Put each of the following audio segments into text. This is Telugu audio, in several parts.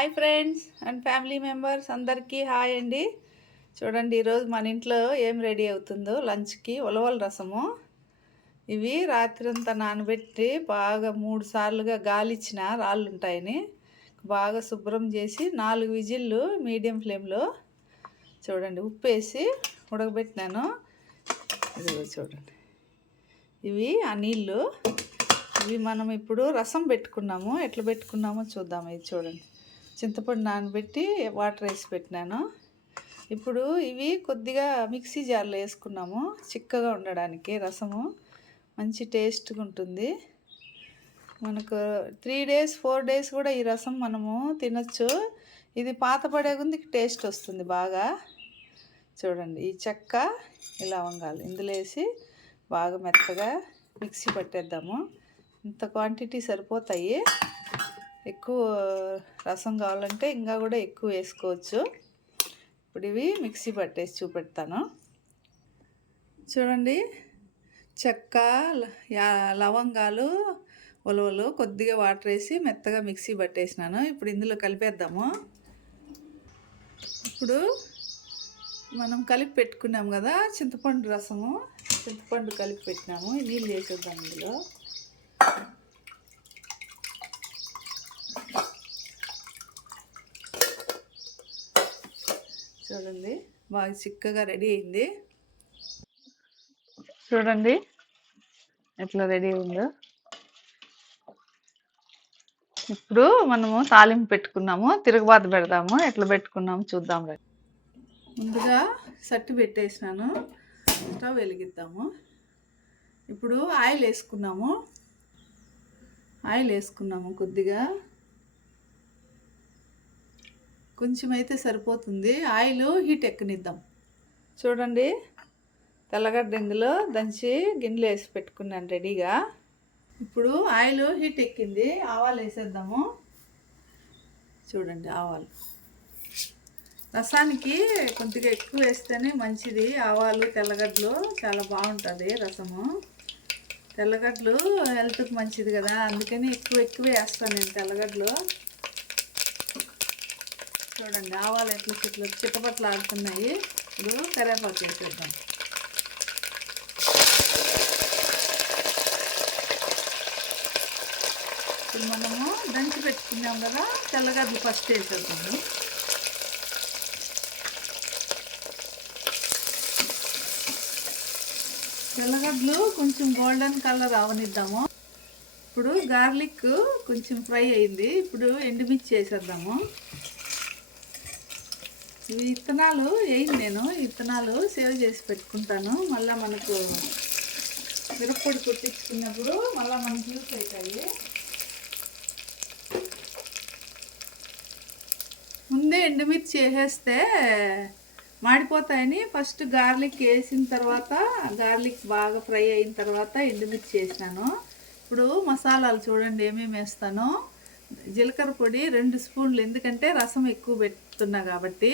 Hi friends and family members అందరికీ హాయ్ అండి. చూడండి ఈరోజు మన ఇంట్లో ఏం రెడీ అవుతుందో లంచ్కి ఉలవల రసము. ఇవి రాత్రంతా నానబెట్టి బాగా 3 సార్లుగా గాలిచ్చిన రాళ్ళు ఉంటాయని బాగా శుభ్రం చేసి 4 విజిల్లు మీడియం ఫ్లేమ్లో చూడండి ఉప్పు వేసి ఉడకబెట్టినాను. ఇదిగో చూడండి ఇవి ఆ నీళ్ళు. ఇవి మనం ఇప్పుడు రసం పెట్టుకున్నాము, ఎట్లా పెట్టుకున్నామో చూద్దాము. ఇది చూడండి చింతపండు నానబెట్టి వాటర్ వేసి పెట్టినాను. ఇప్పుడు ఇవి కొద్దిగా మిక్సీ జార్లో వేసుకున్నాము చిక్కగా ఉండడానికి. రసము మంచి టేస్ట్గా ఉంటుంది. మనకు 3 days 4 days కూడా ఈ రసం మనము తినచ్చు. ఇది పాత పడే కొద్ది టేస్ట్ వస్తుంది బాగా. చూడండి ఈ చెక్క ఇలా వంగాలి, ఇందులో వేసి బాగా మెత్తగా మిక్సీ పట్టేద్దాము. ఇంత క్వాంటిటీ సరిపోతాయి. ఎక్కువ రసం కావాలంటే ఇంకా కూడా ఎక్కువ వేసుకోవచ్చు. ఇప్పుడు ఇవి మిక్సీ పట్టేసి చూపెడతాను. చూడండి చెక్క, లవంగాలు, ఉలవలు కొద్దిగా వాటర్ వేసి మెత్తగా మిక్సీ పట్టేసినాను. ఇప్పుడు ఇందులో కలిపేద్దాము. ఇప్పుడు మనం కలిపి పెట్టుకున్నాం కదా చింతపండు రసము, చింతపండు కలిపి పెట్టినాము. నీళ్ళు వేసేద్దాం ఇందులో. చూడండి బాగా చిక్కగా రెడీ అయింది. చూడండి ఎట్లా రెడీ అయిందో. ఇప్పుడు మనము తాలింపు పెట్టుకున్నాము, తిరుగుబాటు పెడదాము. ఎట్లా పెట్టుకున్నాము చూద్దాం. ముందుగా సట్టు పెట్టేసినాను, స్టవ్ వెలిగిద్దాము. ఇప్పుడు ఆయిల్ వేసుకున్నాము కొద్దిగా, కొంచెం అయితే సరిపోతుంది. ఆయిల్ హీట్ ఎక్కనిద్దాం. చూడండి తెల్లగడ్డ ఇందులో దంచి గిన్నెలు వేసి పెట్టుకున్నాను రెడీగా. ఇప్పుడు ఆయిల్ హీట్ ఎక్కింది, ఆవాలు వేసేద్దాము. చూడండి ఆవాలు రసానికి కొద్దిగా ఎక్కువ వేస్తేనే మంచిది. ఆవాలు తెల్లగడ్డలు చాలా బాగుంటుంది రసము. తెల్లగడ్డలు హెల్త్కి మంచిది కదా, అందుకని ఎక్కువ వేస్తాను నేను తెల్లగడ్డలు. చూడండి ఆవాలు ఎట్లా చిట్టపట్లు ఆడుతున్నాయి. ఇప్పుడు కరివేపాకు వేసేద్దాం. ఇప్పుడు మనము దంచి పెట్టుకున్నాం కదా తెల్లగడ్డలు ఫస్ట్ వేసేద్దాము. తెల్లగడ్డలు కొంచెం గోల్డెన్ కలర్ అవనిద్దాము. ఇప్పుడు గార్లిక్ కొంచెం ఫ్రై అయింది. ఇప్పుడు ఎండుమిర్చి వేసేద్దాము. ఇవి విత్తనాలు వేయండి, నేను విత్తనాలు సేవ్ చేసి పెట్టుకుంటాను. మళ్ళీ మనకు మిరప్పొడి కొట్టించుకున్నప్పుడు మళ్ళీ మనకు యూస్ అవుతాయి. ముందే ఎండుమిర్చి వేసేస్తే మాడిపోతాయని ఫస్ట్ గార్లిక్ వేసిన తర్వాత, గార్లిక్ బాగా ఫ్రై అయిన తర్వాత ఎండుమిర్చి వేసినాను. ఇప్పుడు మసాలాలు చూడండి ఏమేమి వేస్తానో. జీలకర్ర పొడి 2 స్పూన్లు, ఎందుకంటే రసం ఎక్కువ పెడుతున్నా కాబట్టి.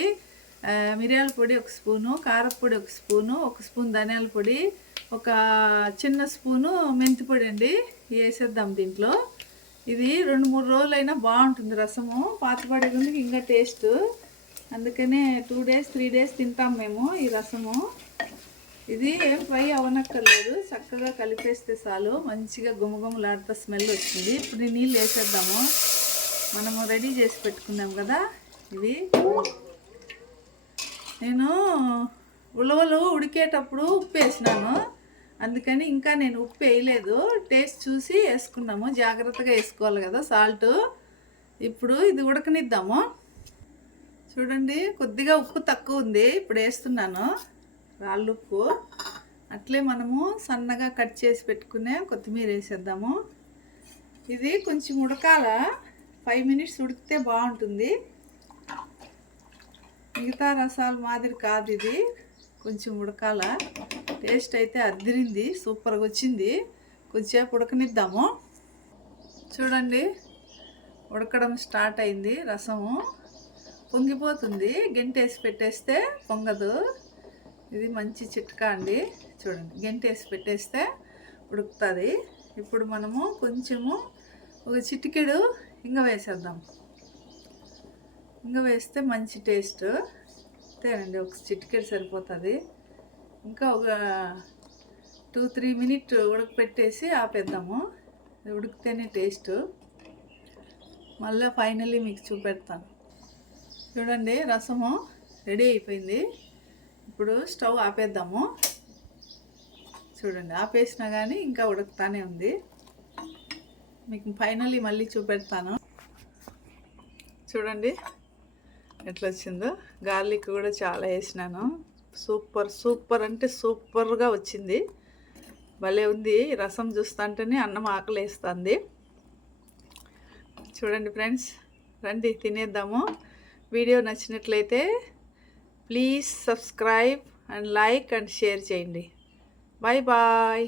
మిరియాల పొడి 1 స్పూను, కారపొడి 1 స్పూను, 1 స్పూన్ ధనియాల పొడి, ఒక చిన్న స్పూను మెంతి పొడి అండి వేసేద్దాం దీంట్లో. ఇది 2-3 రోజులైనా బాగుంటుంది రసము. పాతపడే ఉంది ఇంకా టేస్ట్, అందుకనే 2 days 3 days తింటాం మేము ఈ రసము. ఇది ఏం ఫ్రై అవ్వనక్కర్లేదు, చక్కగా కలిపేస్తే చాలు మంచిగా గుమగుమలాడుతూ స్మెల్ వచ్చింది. ఇప్పుడు నీళ్ళు వేసేద్దాము. మనము రెడీ చేసి పెట్టుకున్నాం కదా ఇవి. నేను ఉలవలు ఉడికేటప్పుడు ఉప్పు వేసినాను, అందుకని ఇంకా నేను ఉప్పు వేయలేదు. టేస్ట్ చూసి వేసుకున్నాము, జాగ్రత్తగా వేసుకోవాలి కదా సాల్ట్. ఇప్పుడు ఇది ఉడకనిద్దాము. చూడండి కొద్దిగా ఉప్పు తక్కువ ఉంది, ఇప్పుడు వేస్తున్నాను రాళ్ళు ఉప్పు. అట్లే మనము సన్నగా కట్ చేసి పెట్టుకునే కొత్తిమీర వేసేద్దాము. ఇది కొంచెం ఉడకాల, 5 minutes ఉడికితే బాగుంటుంది. మిగతా రసాలు మాదిరి కాదు, ఇది కొంచెం ఉడకాల. టేస్ట్ అయితే అద్దిరింది, సూపర్గా వచ్చింది. కొంచెంసేపు ఉడకనిద్దాము. చూడండి ఉడకడం స్టార్ట్ అయింది. రసము పొంగిపోతుంది, గెంటేసి పెట్టేస్తే పొంగదు. ఇది మంచి చిట్కా అండి. చూడండి గెంటేసి పెట్టేస్తే ఉడుకుతుంది. ఇప్పుడు మనము కొంచెము ఒక చిటికెడు ఇంగ వేసేద్దాం. ఇంకా వేస్తే మంచి టేస్ట్. అంతేనండి, ఒక చిటికెడు సరిపోతుంది. ఇంకా ఒక 2-3 మినిట్ ఉడకపెట్టేసి ఆపేద్దాము. ఉడికితేనే టేస్ట్. మళ్ళీ ఫైనల్లీ మీకు చూపెడతాను. చూడండి, రసము రెడీ అయిపోయింది. ఇప్పుడు స్టవ్ ఆపేద్దాము. చూడండి, ఆపేసినా కానీ ఇంకా ఉడుకుతానే ఉంది. మీకు ఫైనల్లీ మళ్ళీ చూపెడతాను. చూడండి ఎట్లా వచ్చిందో. గార్లిక్ కూడా చాలా వేసినాను. సూపర్ అంటే సూపర్గా వచ్చింది. భలే ఉంది. రసం చూస్తుంటేనే అన్నం ఆకలేస్తుంది. చూడండి ఫ్రెండ్స్, రండి తినేద్దాము. వీడియో నచ్చినట్లయితే please subscribe and like and share చేయండి. Bye bye.